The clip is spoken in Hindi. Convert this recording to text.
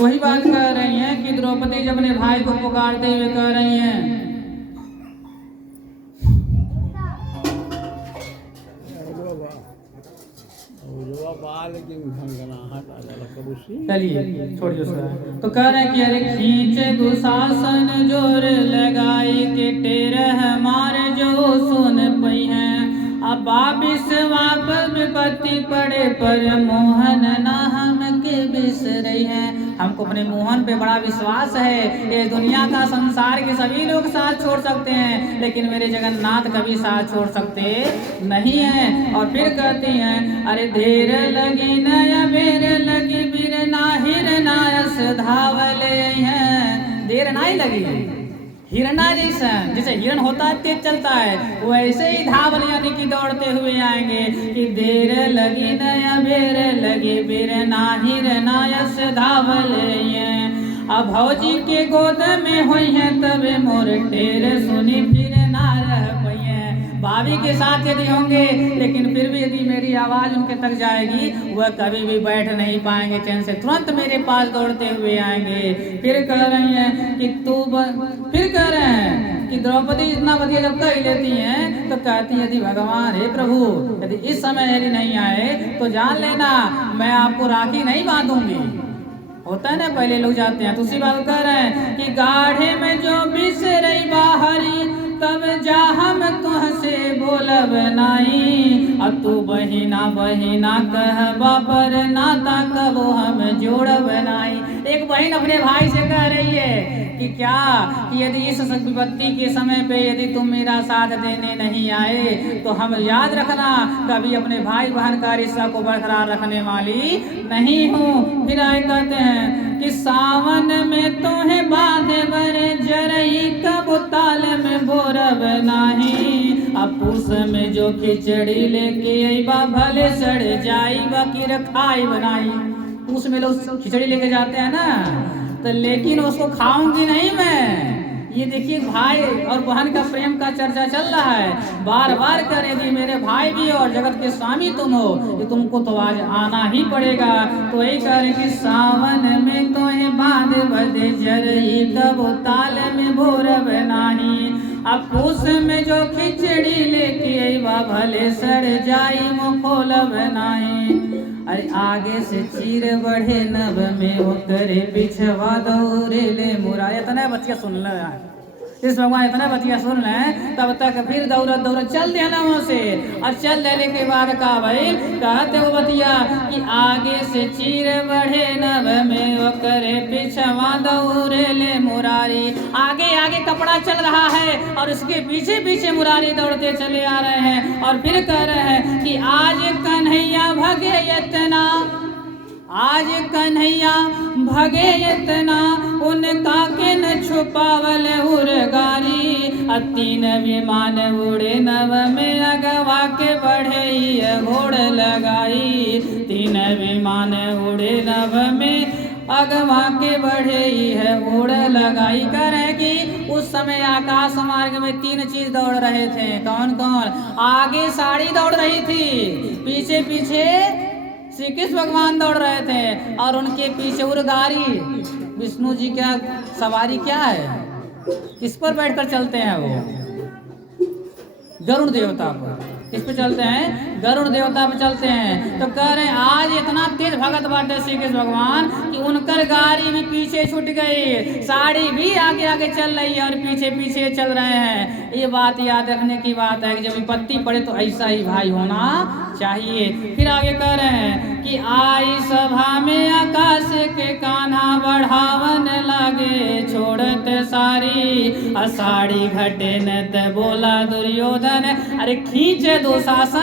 वही बात कह रही हैं कि द्रौपदी जब अपने भाई को पुकारते हुए कह रही हैं चलिए छोड़िए उसका। तो कह रहे हैं कि अरे खींचे दुशासन जोर लगाई के टेरह मारे जो सुन पई हैं अब वापिस विपत्ति पड़े पर मोहन ना हम के बिसरई है। हमको अपने मोहन पे बड़ा विश्वास है। ये दुनिया का संसार के सभी लोग साथ छोड़ सकते हैं लेकिन मेरे जगन्नाथ कभी साथ छोड़ सकते नहीं हैं। और फिर कहती हैं अरे देर लगी नया बेर लगी बीर नाहिर नायस धावले हैं। देर ना ही लगी हिरना जैसा जैसे हिरण होता है तेज चलता है वैसे ही धावल यानी कि दौड़ते हुए आएंगे कि देर लगी नया बेर लगी बेर नाहिर नायस धावले अब भौजी के गोद में हुई है तब मोर टेर सुनी फिर ना रह पइए। भाभी के साथ यदि होंगे लेकिन फिर भी यदि मेरी आवाज उनके तक जाएगी वह कभी भी बैठ नहीं पाएंगे चैन से, तुरंत मेरे पास दौड़ते हुए आएंगे। फिर कह रही हैं कि फिर कह रहे हैं कि द्रौपदी इतना बढ़िया जब कह लेती हैं तो कहती है यदि भगवान हे प्रभु यदि इस समय यदि नहीं आए तो जान लेना मैं आपको राखी नहीं बांधूंगी। होता है ना पहले लोग जाते हैं तो उसी बात कह रहे हैं कि गाढ़े में जो बिसरई बाहरी तब जा हम तुहसे बोलब नहीं अब तू बहिना बहिना कहबा पर नाता कबो हम जोड़ब नहीं। एक बहन अपने भाई से कह रही है कि क्या कि यदि इस विपत्ति के समय पे यदि तुम मेरा साथ देने नहीं आए तो हम याद रखना कभी अपने भाई बहन का रिश्ता को बरकरार रखने वाली नहीं हूँ। फिर आए कहते हैं कि सावन में तोहे बांधे बरे जरई कब ताल में बोरब नहीं अब पूस में जो खिचड़ी लेके अइबा भले सड़ जाई बाकी रखाई बनाई। पूस में लोग खिचड़ी लेके जाते हैं ना तो लेकिन उसको खाऊंगी नहीं मैं। ये देखिए भाई और बहन का प्रेम का चर्चा चल रहा है। बार बार कर यदि मेरे भाई भी और जगत के स्वामी तुम हो तो तुमको तो आज आना ही पड़ेगा। तो यही कह रहे कि सावन में तो बांध बदे जरई कब ताल में बोरब नाही अब पूस में जो खिचड़ी लेके अइबा भले सड़ जाई मोखोलब नाही। अरे आगे से चीर बढ़े नभ में उतरे पिछवा दौरे ले मुरा। इतना बतिया सुन लो यार इस भगवान इतना बतिया सुन लें तब तक फिर दौड़त दौड़त चल देना वहाँ से। और चल देने के बाद का भाई कहते वो बतिया कि आगे से चीर बढ़े नभ में वो करे पिछवा दौरे ले मुरारी। आगे आगे कपड़ा चल रहा है और उसके पीछे पीछे मुरारी दौड़ते चले आ रहे हैं। और फिर कह रहे हैं कि आज कन्हैया भगे इतना आज कन्हैया भगे इतना उनका के न छुपावल उर्गारी। तीन विमान उड़े नभ में अगवा के बढ़े घोड़ लगाई। तीन विमान उड़े नभ में अगवा के बढ़े है घोड़ लगाई। कह रहे कि उस समय आकाश मार्ग में तीन चीज दौड़ रहे थे। कौन कौन? आगे साड़ी दौड़ रही थी, पीछे पीछे श्री कृष्ण भगवान दौड़ रहे थे और उनके पीछे उर्गारी विष्णु जी का सवारी क्या है किस पर बैठकर चलते हैं वो गरुड़ देवता पर। किस पे चलते हैं? गरुड़ देवता पे चलते हैं। तो कह रहे हैं आज इतना तेज भगत बाटे श्री कृष्ण भगवान कि उनकर गाड़ी भी पीछे छूट गई, साड़ी भी आगे आगे चल रही है और पीछे पीछे चल रहे हैं। ये बात याद रखने की बात है कि जब विपत्ति पड़े तो ऐसा ही भाई होना चाहिए। फिर आगे कह रहे हैं कि आई सभा में आकाश के कान्हा बढ़ावन लागे छोड़त सारी साड़ी घटे न बोला दुर्योधन अरे खींचे दो शासन